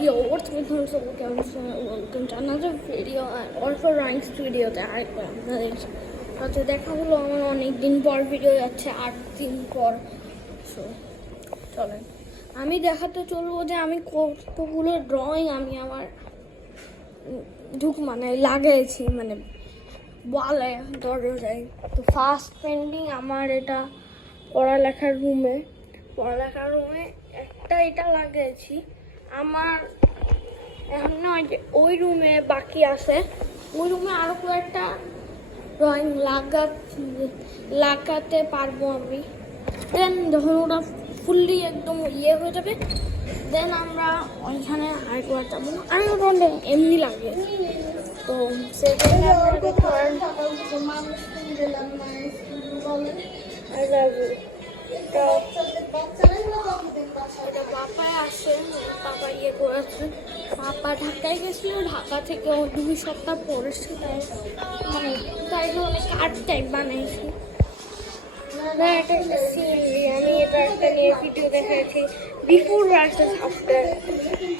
Yo, what's going on? So welcome to another video and also Ryan's video that আপনাদের দেখা হলো আমার অনেক দিন পর ভিডিও যাচ্ছে 8 দিন পর। সো চলেন আমি দেখাতে চলবো যে আমি কতগুলো ড্রয়িং আমি আমার লাগিয়েছি মানে ওয়ালে দরজায়। তো ফার্স্ট পেন্টিং আমার এটা পড়ালেখার রুমে একটা এটা লাগিয়েছি। আমার এখন নয় যে ওই রুমে বাকি আছে, ওই রুমে আরো কয়েকটা ড্রয়িং লাগাতে পারবো আমি। দেন যখন ওটা ফুললি একদম ইয়ে হয়ে যাবে দেন আমরা ওইখানে হাই করা যাবো। আমি ওটা এমনি লাগে তো পাপায় আসে, পাপা ইয়ে করেছে, পাপা ঢাকায় গেছিল, ঢাকা থেকে 2 সপ্তাহ পরে মানে তাই অনেক আর্ট টাইপ বানাইছি। এটা একটা সিনারি, আমি এটা একটা নিয়ে ভিডিও দেখাচ্ছি বিফোর ভার্সেস আফটার।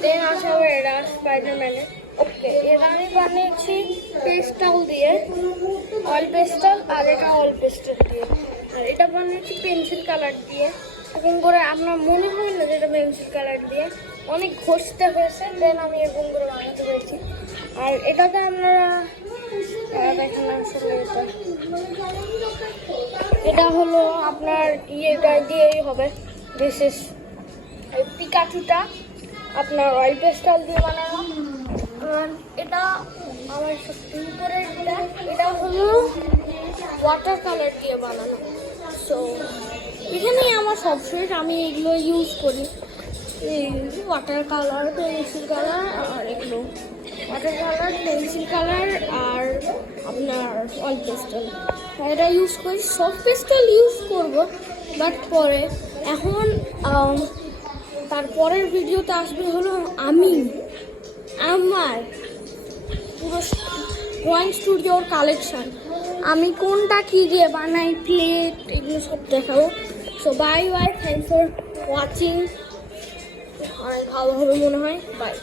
দেন আসবে এটা স্পাইডারম্যানের। ওকে, এটা আমি বানিয়েছি পেস্টাল দিয়ে, অয়েল পেস্টাল, আর এটা অয়েল পেস্টাল দিয়ে, আর এটা বানিয়েছি পেন্সিল কালার দিয়ে। এরকম করে আপনার মনে হয় না যে এটা পেন্সিল কালার দিয়ে অনেক ঘষতে হয়েছে, দেন আমি এরকম করে বানাতে পেরেছি। আর এটাতে আপনারা দেখেন আসলে এটা হলো আপনার ইয়েটা দিয়েই হবে। বিশেষ পিকাচুটা আপনার অয়েল পেস্টাল দিয়ে বানানো। এটা আমার উপরের এটা হলো ওয়াটার কালার দিয়ে বানানো। সো এখানেই আমার সব শেষ। আমি এগুলো ইউজ করি, এই ওয়াটার কালার, পেন্সিল কালার, আর এগুলো ওয়াটার কালার, পেন্সিল কালার, আর আপনার অয়েল পেস্টাল এটা ইউজ করি। সব পেস্টাল ইউজ করব বাট পরে। এখন তারপরের ভিডিওতে আসবে হলো আমি আমার পুরো ড্রয়িং স্টুডিওর কালেকশন, আমি কোনটা কী দিয়ে বানাই, প্লেট, এগুলো সব দেখাবো। So bye bye, thanks for watching. অনেক ভালো হবে মনে হয়, বাই।